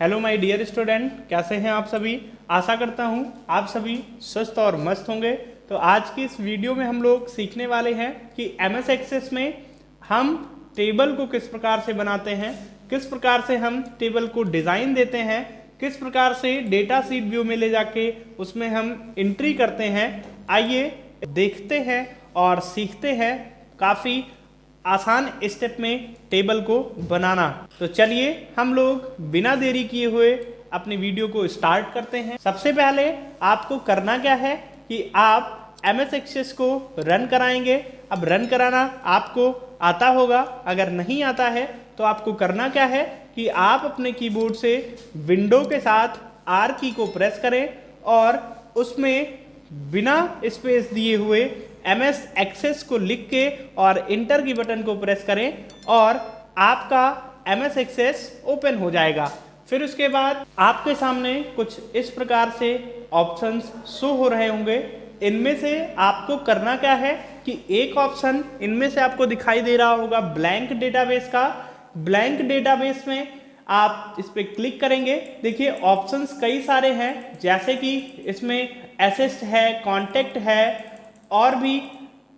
Hello my dear student, कैसे हैं आप सभी। आशा करता हूं आप सभी स्वस्थ और मस्त होंगे। तो आज की इस वीडियो में हम लोग सीखने वाले हैं कि एमएस एक्सेस में हम टेबल को किस प्रकार से बनाते हैं, किस प्रकार से हम टेबल को डिज़ाइन देते हैं, किस प्रकार से डेटा शीट व्यू में ले जाके उसमें हम एंट्री करते हैं। आइए देखते हैं और सीखते हैं काफ़ी आसान स्टेप में टेबल को बनाना। तो चलिए हम लोग बिना देरी किए हुए अपनी वीडियो को स्टार्ट करते हैं। सबसे पहले आपको करना क्या है कि आप एमएस एक्सेस को रन कराएंगे। अब रन कराना आपको आता होगा, अगर नहीं आता है तो आपको करना क्या है कि आप अपने कीबोर्ड से विंडो के साथ आर की को प्रेस करें और उसमें बिना स्पेस दिए हुए एमएस एक्सेस को लिख के और इंटर की बटन को प्रेस करें और आपका एमएस एक्सेस ओपन हो जाएगा। फिर उसके बाद आपके सामने कुछ इस प्रकार से ऑप्शंस शो हो रहे होंगे। इनमें से आपको करना क्या है कि एक ऑप्शन इनमें से आपको दिखाई दे रहा होगा ब्लैंक डेटाबेस का। ब्लैंक डेटाबेस में आप इस पर क्लिक करेंगे। देखिए ऑप्शंस कई सारे हैं, जैसे कि इसमें असिस्ट है, कॉन्टेक्ट है और भी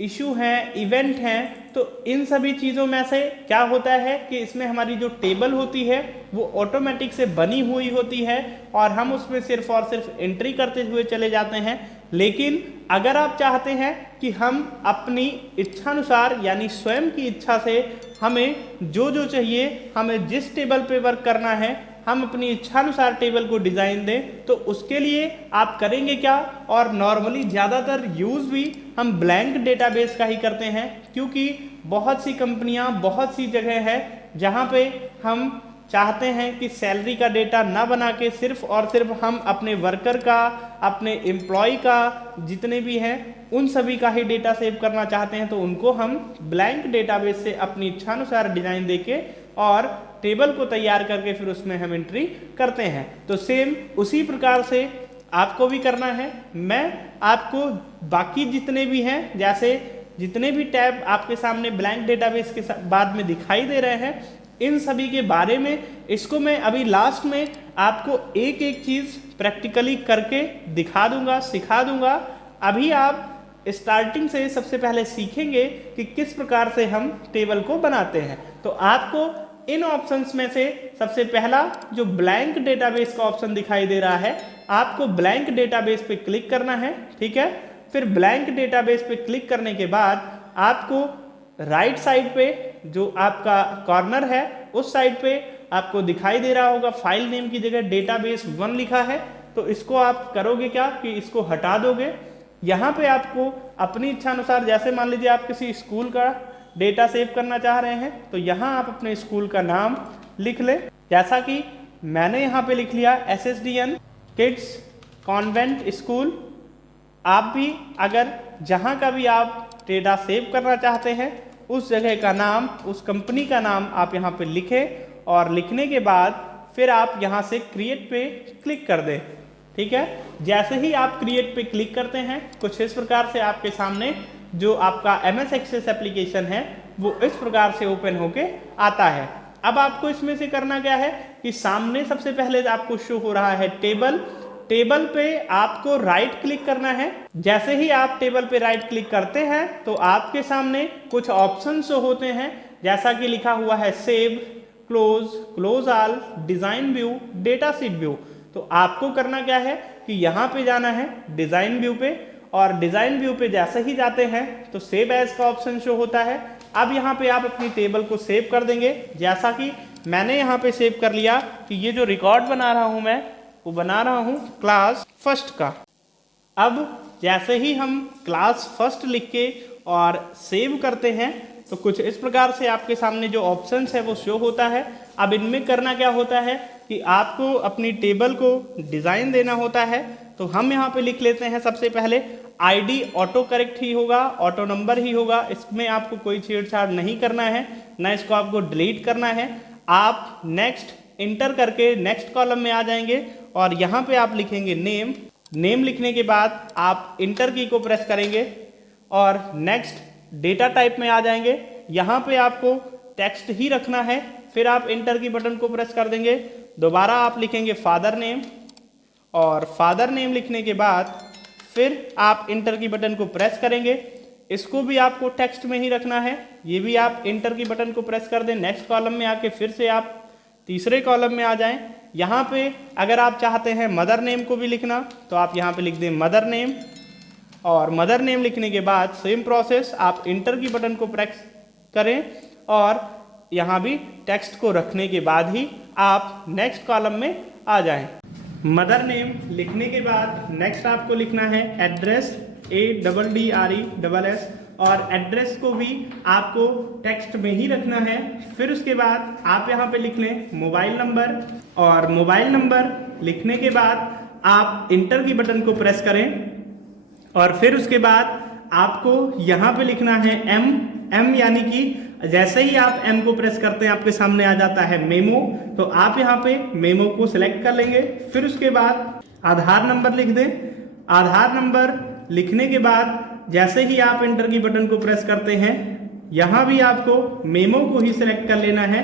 इशू हैं, इवेंट हैं। तो इन सभी चीज़ों में से क्या होता है कि इसमें हमारी जो टेबल होती है वो ऑटोमेटिक से बनी हुई होती है और हम उसमें सिर्फ और सिर्फ एंट्री करते हुए चले जाते हैं। लेकिन अगर आप चाहते हैं कि हम अपनी इच्छानुसार यानी स्वयं की इच्छा से हमें जो जो चाहिए, हमें जिस टेबल पे वर्क करना है, हम अपनी इच्छानुसार टेबल को डिज़ाइन दें, तो उसके लिए आप करेंगे क्या। और नॉर्मली ज़्यादातर यूज़ भी हम ब्लैंक डेटाबेस का ही करते हैं, क्योंकि बहुत सी कंपनियां, बहुत सी जगह है जहां पे हम चाहते हैं कि सैलरी का डेटा ना बना के सिर्फ और सिर्फ हम अपने वर्कर का, अपने एम्प्लॉय का, जितने भी हैं उन सभी का ही डेटा सेव करना चाहते हैं। तो उनको हम ब्लैंक डेटाबेस से अपनी इच्छानुसार डिज़ाइन देके और टेबल को तैयार करके फिर उसमें हम एंट्री करते हैं। तो सेम उसी प्रकार से आपको भी करना है। मैं आपको बाकी जितने भी हैं, जैसे जितने भी टैब आपके सामने ब्लैंक डेटाबेस के बाद में दिखाई दे रहे हैं, इन सभी के बारे में इसको मैं अभी लास्ट में आपको एक एक चीज़ प्रैक्टिकली करके दिखा दूंगा, सिखा दूंगा। अभी आप स्टार्टिंग से सबसे पहले सीखेंगे कि किस प्रकार से हम टेबल को बनाते हैं। तो आपको इन ऑप्शंस में से सबसे पहला जो ब्लैंक डेटाबेस का ऑप्शन दिखाई दे रहा है, आपको ब्लैंक डेटाबेस पे क्लिक करना है। ठीक है, फिर ब्लैंक डेटाबेस पे क्लिक करने के बाद आपको राइट साइड पे जो आपका कॉर्नर है उस साइड पे आपको दिखाई दे रहा होगा फाइल नेम की जगह डेटाबेस 1 लिखा है। तो इसको आप करोगे क्या कि इसको हटा दोगे। यहाँ पे आपको अपनी इच्छा अनुसार, जैसे मान लीजिए आप किसी स्कूल का डेटा सेव करना चाह रहे हैं, तो यहाँ आप अपने स्कूल का नाम लिख लें। जैसा कि मैंने यहाँ पे लिख लिया SSDN किड्स कॉन्वेंट स्कूल। आप भी अगर जहाँ का भी आप डेटा सेव करना चाहते हैं उस जगह का नाम, उस कंपनी का नाम आप यहाँ पे लिखें और लिखने के बाद फिर आप यहाँ से क्रिएट पे क्लिक कर दें। ठीक है, जैसे ही आप क्रिएट पे क्लिक करते हैं कुछ इस प्रकार से आपके सामने जो आपका एमएस एक्सेस एप्लीकेशन है वो इस प्रकार से ओपन होके आता है। अब आपको इसमें से करना क्या है कि सामने सबसे पहले आपको शो हो रहा है टेबल। टेबल पे आपको राइट क्लिक करना है। जैसे ही आप टेबल पे राइट क्लिक करते हैं तो आपके सामने कुछ ऑप्शन शो होते हैं, जैसा कि लिखा हुआ है save, close, close all, design view, data sheet view. तो आपको करना क्या है कि यहाँ पे जाना है डिजाइन व्यू पे, और डिजाइन व्यू पे जैसे ही जाते हैं तो सेव एज का ऑप्शन शो होता है। अब यहाँ पे आप अपनी टेबल को सेव कर देंगे, जैसा कि मैंने यहाँ पे सेव कर लिया कि ये जो रिकॉर्ड बना रहा हूँ मैं वो बना रहा हूँ क्लास फर्स्ट का। अब जैसे ही हम क्लास फर्स्ट लिख के और सेव करते हैं तो कुछ इस प्रकार से आपके सामने जो ऑप्शंस है वो शो होता है। अब इनमें करना क्या होता है कि आपको अपनी टेबल को डिज़ाइन देना होता है। तो हम यहाँ पे लिख लेते हैं सबसे पहले आईडी ऑटो करेक्ट ही होगा, ऑटो नंबर ही होगा, इसमें आपको कोई छेड़छाड़ नहीं करना है, ना इसको आपको डिलीट करना है। आप नेक्स्ट इंटर करके नेक्स्ट कॉलम में आ जाएंगे और यहाँ पे आप लिखेंगे नेम। नेम लिखने के बाद आप इंटर की को प्रेस करेंगे और नेक्स्ट डेटा टाइप में आ जाएंगे। यहाँ पे आपको टेक्स्ट ही रखना है, फिर आप इंटर की बटन को प्रेस कर देंगे दोबारा आप लिखेंगे फादर नेम, और फादर नेम लिखने के बाद फिर आप इंटर की बटन को प्रेस करेंगे। इसको भी आपको टेक्स्ट में ही रखना है, ये भी आप इंटर की बटन को प्रेस कर दें। नेक्स्ट कॉलम में आके फिर से आप तीसरे कॉलम में आ जाएं। यहाँ पे अगर आप चाहते हैं मदर नेम को भी लिखना तो आप यहाँ पे लिख दें मदर नेम, और मदर नेम लिखने के बाद सेम प्रोसेस, आप इंटर की बटन को प्रेस करें और यहाँ भी टेक्स्ट को रखने के बाद ही आप नेक्स्ट कॉलम में आ जाएं। मदर नेम लिखने के बाद नेक्स्ट आपको लिखना है एड्रेस, ADDRESS, और एड्रेस को भी आपको टेक्स्ट में ही रखना है। फिर उसके बाद आप यहाँ पे लिख लें मोबाइल नंबर, और मोबाइल नंबर लिखने के बाद आप इंटर की बटन को प्रेस करें, और फिर उसके बाद आपको यहाँ पे लिखना है M यानी कि जैसे ही आप M को प्रेस करते हैं आपके सामने आ जाता है मेमो, तो आप यहाँ पे मेमो को सिलेक्ट कर लेंगे। फिर उसके बाद आधार नंबर लिख दें। आधार नंबर लिखने के बाद जैसे ही आप इंटर की बटन को प्रेस करते हैं यहाँ भी आपको मेमो को ही सिलेक्ट कर लेना है।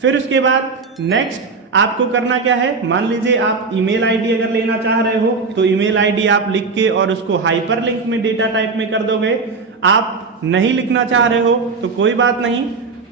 फिर उसके बाद नेक्स्ट आपको करना क्या है, मान लीजिए आप ईमेल आईडी अगर लेना चाह रहे हो तो ईमेल आईडी आप लिख के और उसको हाइपरलिंक में डेटा टाइप में कर दोगे। आप नहीं लिखना चाह रहे हो तो कोई बात नहीं।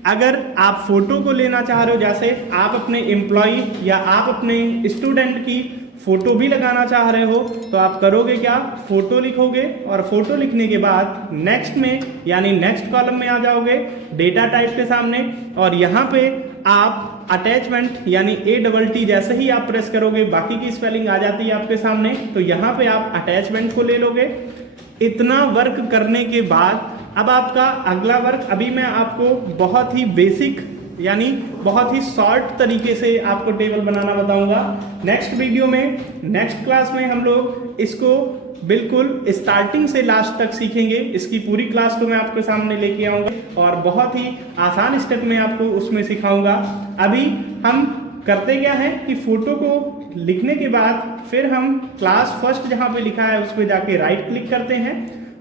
अगर आप फोटो को लेना चाह रहे हो, जैसे आप अपने एम्प्लॉय या आप अपने स्टूडेंट की फोटो भी लगाना चाह रहे हो, तो आप करोगे क्या, फोटो लिखोगे, और फोटो लिखने के बाद नेक्स्ट में यानी नेक्स्ट कॉलम में आ जाओगे डेटा टाइप के सामने, और यहाँ पे आप अटैचमेंट यानी ATT जैसे ही आप प्रेस करोगे बाकी की स्पेलिंग आ जाती है आपके सामने, तो यहाँ पे आप अटैचमेंट को ले लोगे। इतना वर्क करने के बाद अब आपका अगला वर्क, अभी मैं आपको बहुत ही बेसिक यानी बहुत ही शॉर्ट तरीके से आपको टेबल बनाना बताऊंगा। नेक्स्ट वीडियो में, नेक्स्ट क्लास में हम लोग इसको बिल्कुल स्टार्टिंग से लास्ट तक सीखेंगे। इसकी पूरी क्लास को मैं आपके सामने लेके आऊंगा और बहुत ही आसान स्टेप में आपको उसमें सिखाऊंगा। अभी हम करते क्या है कि फोटो को लिखने के बाद फिर हम क्लास फर्स्ट जहाँ पे लिखा है उस पर जाके राइट क्लिक करते हैं,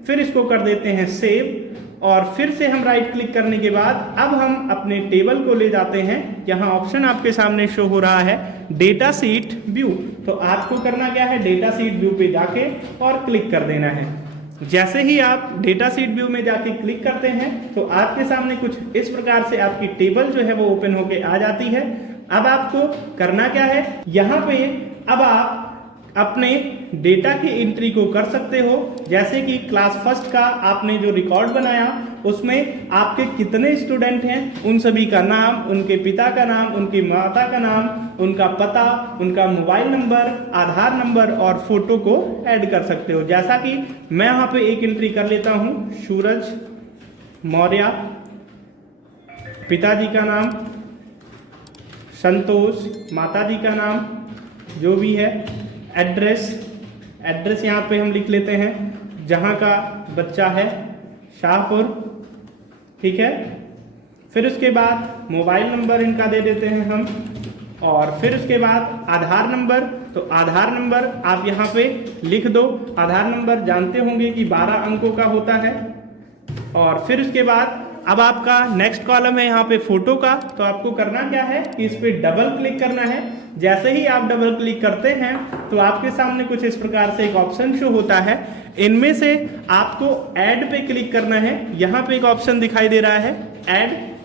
फिर इसको कर देते हैं सेव, और फिर से हम राइट क्लिक करने के बाद अब हम अपने टेबल को ले जाते हैं। यहाँ ऑप्शन आपके सामने शो हो रहा है डेटा शीट व्यू, तो आपको करना क्या है, डेटा शीट व्यू पे जाके और क्लिक कर देना है। जैसे ही आप डेटा शीट व्यू में जाके क्लिक करते हैं तो आपके सामने कुछ इस प्रकार से आपकी टेबल जो है वो ओपन होके आ जाती है। अब आपको करना क्या है, यहाँ पे अब आप अपने डेटा की एंट्री को कर सकते हो। जैसे कि क्लास फर्स्ट का आपने जो रिकॉर्ड बनाया उसमें आपके कितने स्टूडेंट हैं उन सभी का नाम, उनके पिता का नाम, उनकी माता का नाम, उनका पता, उनका मोबाइल नंबर, आधार नंबर और फोटो को ऐड कर सकते हो। जैसा कि मैं यहाँ पे एक एंट्री कर लेता हूँ, सूरज मौर्य, पिताजी का नाम संतोष, माताजी का नाम जो भी है, एड्रेस यहाँ पे हम लिख लेते हैं जहाँ का बच्चा है, शाहपुर, ठीक है। फिर उसके बाद मोबाइल नंबर इनका दे देते हैं हम, और फिर उसके बाद आधार नंबर, तो आधार नंबर आप यहाँ पे लिख दो। आधार नंबर जानते होंगे कि 12 अंकों का होता है। और फिर उसके बाद अब आपका नेक्स्ट कॉलम है यहाँ पे फोटो का, तो आपको करना क्या है कि इस पे डबल क्लिक करना है। जैसे ही आप डबल क्लिक करते हैं तो आपके सामने कुछ इस प्रकार से एक ऑप्शन शो होता है। इनमें से आपको ऐड पे क्लिक करना है। यहाँ पे एक ऑप्शन दिखाई दे रहा है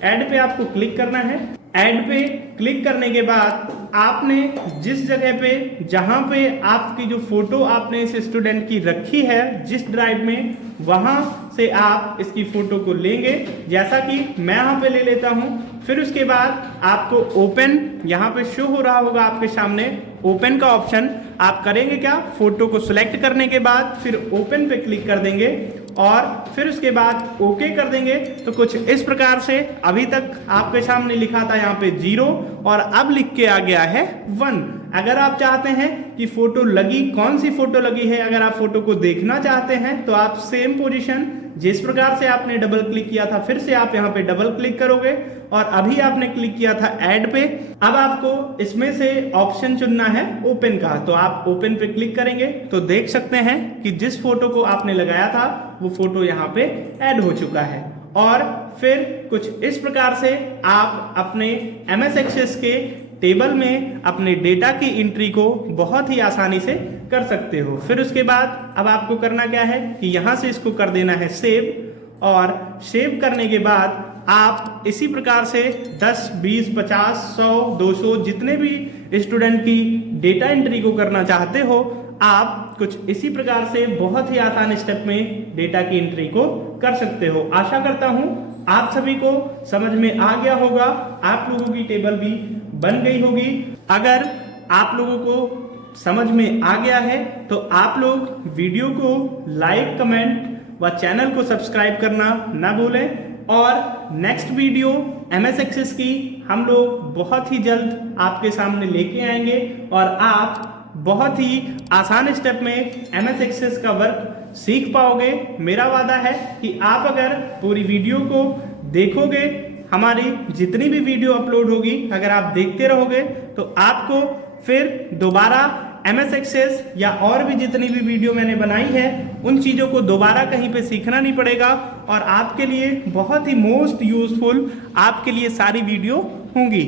ऐड पे आपको क्लिक करना है। ऐड पे क्लिक करने के बाद आपने जिस जगह पे जहां पे आपकी जो फोटो आपने इस स्टूडेंट की रखी है जिस ड्राइव में, वहां से आप इसकी फोटो को लेंगे। जैसा कि मैं यहाँ पे ले लेता हूं। फिर उसके बाद आपको ओपन यहाँ पे शो हो रहा होगा आपके सामने, ओपन का ऑप्शन आप करेंगे क्या, फोटो को सिलेक्ट करने के बाद फिर ओपन पे क्लिक कर देंगे और फिर उसके बाद ओके कर देंगे। तो कुछ इस प्रकार से अभी तक आपके सामने लिखा था यहाँ पे 0 और अब लिख के आ गया है 1। अगर आप चाहते हैं कि फोटो लगी, कौन सी फोटो लगी है, अगर आप फोटो को देखना चाहते हैं तो आप सेम पोजीशन जिस प्रकार से आपने डबल क्लिक किया था फिर से आप यहाँ पे डबल क्लिक करोगे और अभी आपने क्लिक किया था ऐड पे। अब आपको इसमें से ऑप्शन चुनना है ओपन का, तो आप ओपन पे क्लिक करेंगे तो देख सकते हैं कि जिस फोटो को आपने लगाया था वो फोटो यहाँ पे ऐड हो चुका है। और फिर कुछ इस प्रकार से आप अपने MS एक्सेस के टेबल में अपने डेटा की एंट्री को बहुत ही आसानी से कर सकते हो। फिर उसके बाद अब आपको करना क्या है कि यहाँ से इसको कर देना है सेव, और सेव करने के बाद आप इसी प्रकार से 10, 20, 50, 100, 200 जितने भी स्टूडेंट की डेटा एंट्री को करना चाहते हो, आप कुछ इसी प्रकार से बहुत ही आसान स्टेप में डेटा की एंट्री को कर सकते हो। आशा करता हूं आप सभी को समझ में आ गया होगा, आप लोगों की टेबल भी बन गई होगी। अगर आप लोगों को समझ में आ गया है तो आप लोग वीडियो को लाइक, कमेंट व चैनल को सब्सक्राइब करना ना भूलें। और नेक्स्ट वीडियो MS एक्सेस की हम लोग बहुत ही जल्द आपके सामने लेके आएंगे और आप बहुत ही आसान स्टेप में MS एक्सेस का वर्क सीख पाओगे। मेरा वादा है कि आप अगर पूरी वीडियो को देखोगे, हमारी जितनी भी वीडियो अपलोड होगी अगर आप देखते रहोगे, तो आपको फिर दोबारा MS एक्सेस या और भी जितनी भी वीडियो मैंने बनाई है उन चीज़ों को दोबारा कहीं पे सीखना नहीं पड़ेगा और आपके लिए बहुत ही मोस्ट यूजफुल आपके लिए सारी वीडियो होंगी।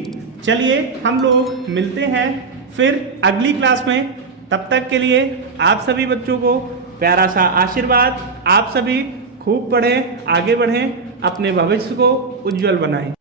चलिए हम लोग मिलते हैं फिर अगली क्लास में। तब तक के लिए आप सभी बच्चों को प्यारा सा आशीर्वाद। आप सभी खूब पढ़ें, आगे बढ़ें, अपने भविष्य को उज्जवल बनाएं।